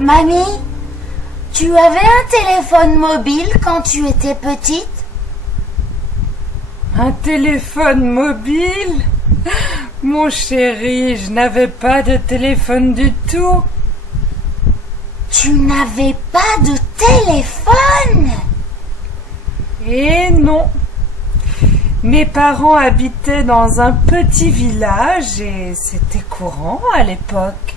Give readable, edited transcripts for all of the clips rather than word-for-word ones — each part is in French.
Mamie, tu avais un téléphone mobile quand tu étais petite? Un téléphone mobile? Mon chéri, je n'avais pas de téléphone du tout. Tu n'avais pas de téléphone? Eh non. Mes parents habitaient dans un petit village et c'était courant à l'époque.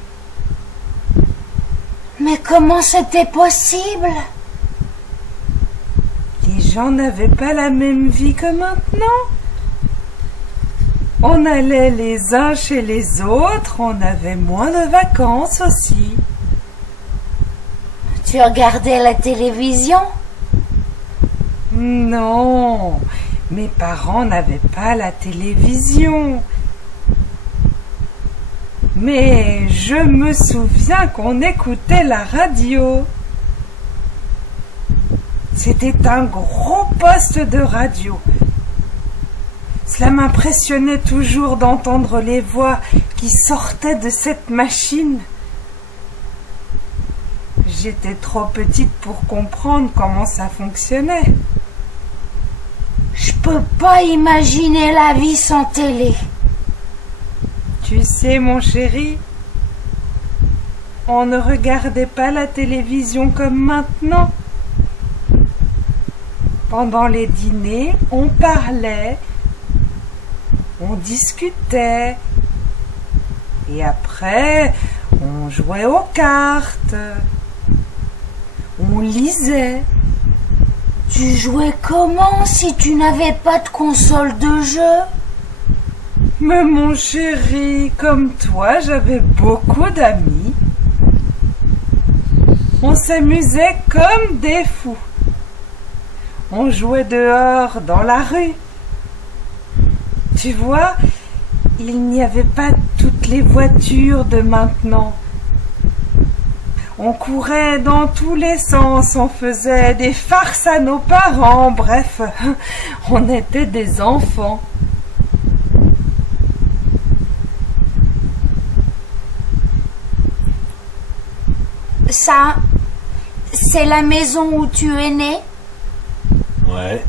Mais comment c'était possible? Les gens n'avaient pas la même vie que maintenant. On allait les uns chez les autres, on avait moins de vacances aussi. Tu regardais la télévision? Non, mes parents n'avaient pas la télévision. Mais je me souviens qu'on écoutait la radio. C'était un gros poste de radio. Cela m'impressionnait toujours d'entendre les voix qui sortaient de cette machine. J'étais trop petite pour comprendre comment ça fonctionnait. Je peux pas imaginer la vie sans télé. Tu sais, mon chéri, on ne regardait pas la télévision comme maintenant. Pendant les dîners, on parlait, on discutait, et après, on jouait aux cartes, on lisait. Tu jouais comment si tu n'avais pas de console de jeu? Mais mon chéri, comme toi, j'avais beaucoup d'amis. On s'amusait comme des fous. On jouait dehors, dans la rue. Tu vois, il n'y avait pas toutes les voitures de maintenant. On courait dans tous les sens, on faisait des farces à nos parents, bref, on était des enfants. Ça, c'est la maison où tu es né? Ouais.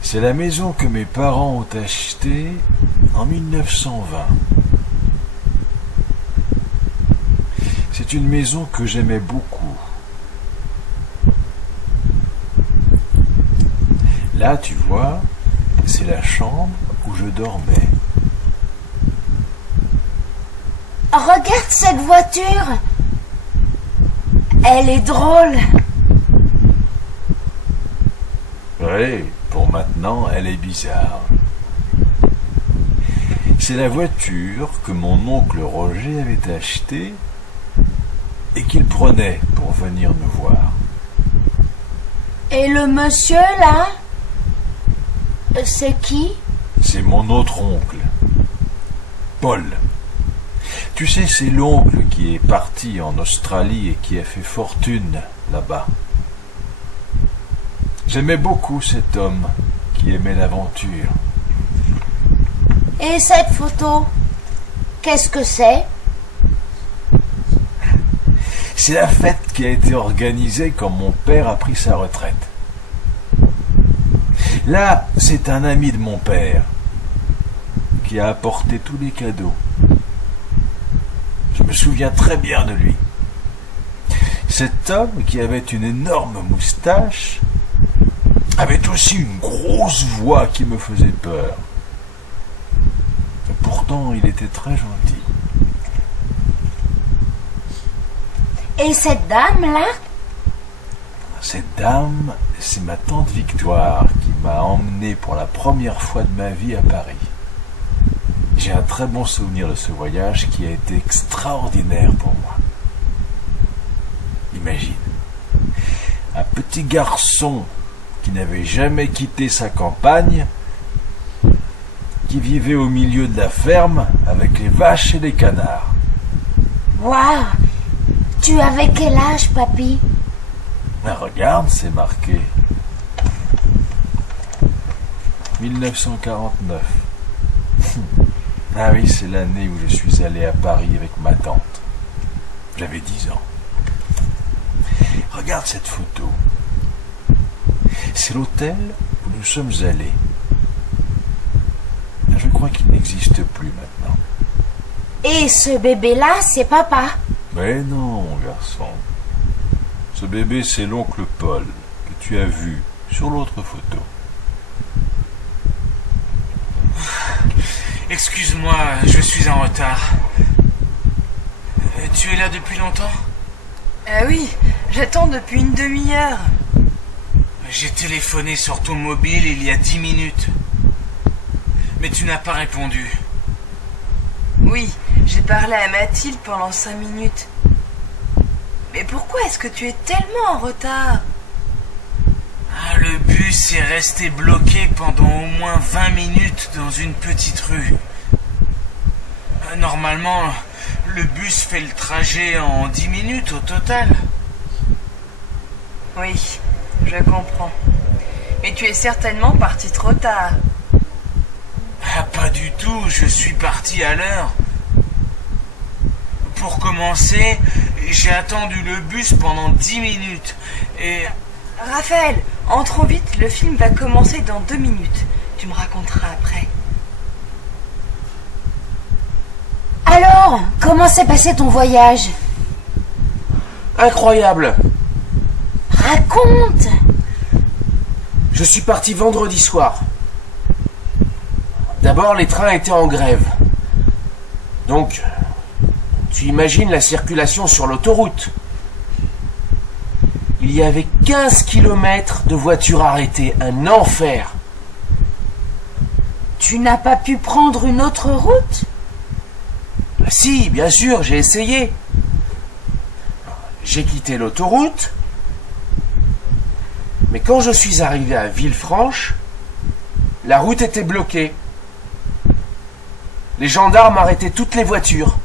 C'est la maison que mes parents ont achetée en 1920. C'est une maison que j'aimais beaucoup. Là, tu vois, c'est la chambre où je dormais. Regarde cette voiture. Elle est drôle. Oui, pour maintenant, elle est bizarre. C'est la voiture que mon oncle Roger avait achetée et qu'il prenait pour venir nous voir. Et le monsieur là, c'est qui? C'est mon autre oncle, Paul. Tu sais, c'est l'oncle qui est parti en Australie et qui a fait fortune là-bas. J'aimais beaucoup cet homme qui aimait l'aventure. Et cette photo, qu'est-ce que c'est? C'est la fête qui a été organisée quand mon père a pris sa retraite. Là, c'est un ami de mon père qui a apporté tous les cadeaux. Je me souviens très bien de lui. Cet homme qui avait une énorme moustache avait aussi une grosse voix qui me faisait peur. Et pourtant, il était très gentil. Et cette dame-là? Cette dame, c'est ma tante Victoire qui m'a emmené pour la première fois de ma vie à Paris. J'ai un très bon souvenir de ce voyage qui a été extraordinaire pour moi. Imagine, un petit garçon qui n'avait jamais quitté sa campagne, qui vivait au milieu de la ferme avec les vaches et les canards. Waouh! Tu avais quel âge, papy? Ben regarde, c'est marqué 1949. Ah oui, c'est l'année où je suis allé à Paris avec ma tante. J'avais 10 ans. Regarde cette photo. C'est l'hôtel où nous sommes allés. Je crois qu'il n'existe plus maintenant. Et ce bébé-là, c'est papa. Mais non, mon garçon. Ce bébé, c'est l'oncle Paul que tu as vu sur l'autre photo. Excuse-moi, je suis en retard. Tu es là depuis longtemps? Oui, j'attends depuis une demi-heure. J'ai téléphoné sur ton mobile il y a 10 minutes. Mais tu n'as pas répondu. Oui, j'ai parlé à Mathilde pendant 5 minutes. Mais pourquoi est-ce que tu es tellement en retard? Ah, le bus est resté bloqué pendant au moins 20 minutes dans une petite rue. Normalement, le bus fait le trajet en 10 minutes au total. Oui, je comprends. Mais tu es certainement parti trop tard. Ah, pas du tout, je suis parti à l'heure. Pour commencer, j'ai attendu le bus pendant 10 minutes. Et... Raphaël, entre vite, le film va commencer dans 2 minutes. Tu me raconteras après. Alors, comment s'est passé ton voyage? Incroyable! Raconte! Je suis parti vendredi soir. D'abord, les trains étaient en grève. Donc, tu imagines la circulation sur l'autoroute. Il y avait 15 km de voitures arrêtées. Un enfer. Tu n'as pas pu prendre une autre route? Si, bien sûr, j'ai essayé. J'ai quitté l'autoroute. Mais quand je suis arrivé à Villefranche, la route était bloquée. Les gendarmes arrêtaient toutes les voitures,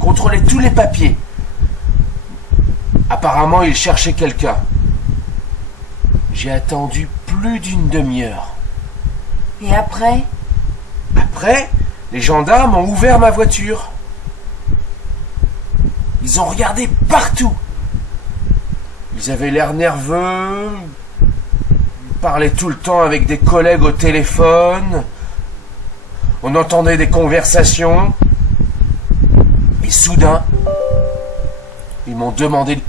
contrôlaient tous les papiers. Apparemment, ils cherchaient quelqu'un. J'ai attendu plus d'une demi-heure. Et après? Après, les gendarmes ont ouvert ma voiture. Ils ont regardé partout. Ils avaient l'air nerveux, ils parlaient tout le temps avec des collègues au téléphone. On entendait des conversations. Et soudain, ils m'ont demandé...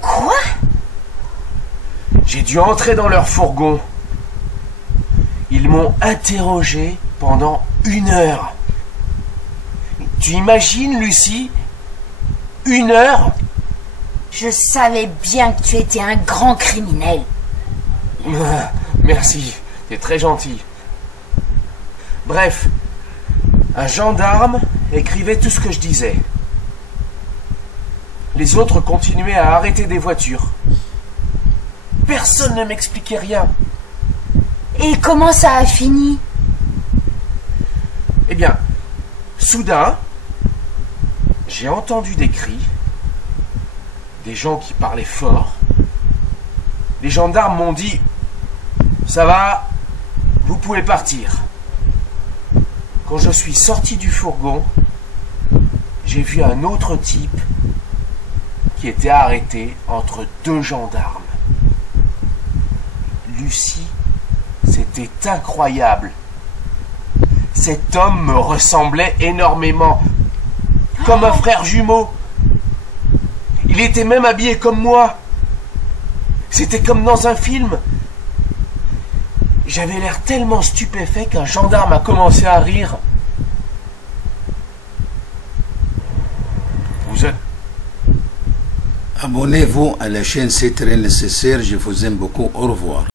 Quoi? J'ai dû entrer dans leur fourgon. Ils m'ont interrogé pendant 1 heure. Tu imagines, Lucie? 1 heure? Je savais bien que tu étais un grand criminel. Merci, t'es très gentil. Bref, un gendarme écrivait tout ce que je disais. Les autres continuaient à arrêter des voitures. Personne ne m'expliquait rien. Et comment ça a fini? Eh bien, soudain, j'ai entendu des cris, des gens qui parlaient fort. Les gendarmes m'ont dit « Ça va, vous pouvez partir ». Quand je suis sorti du fourgon, j'ai vu un autre type qui était arrêté entre 2 gendarmes. Lucie, c'était incroyable. Cet homme me ressemblait énormément, comme un frère jumeau. Il était même habillé comme moi. C'était comme dans un film. J'avais l'air tellement stupéfait qu'un gendarme a commencé à rire. Vous êtes... Abonnez-vous à la chaîne C'est très nécessaire. Je vous aime beaucoup. Au revoir.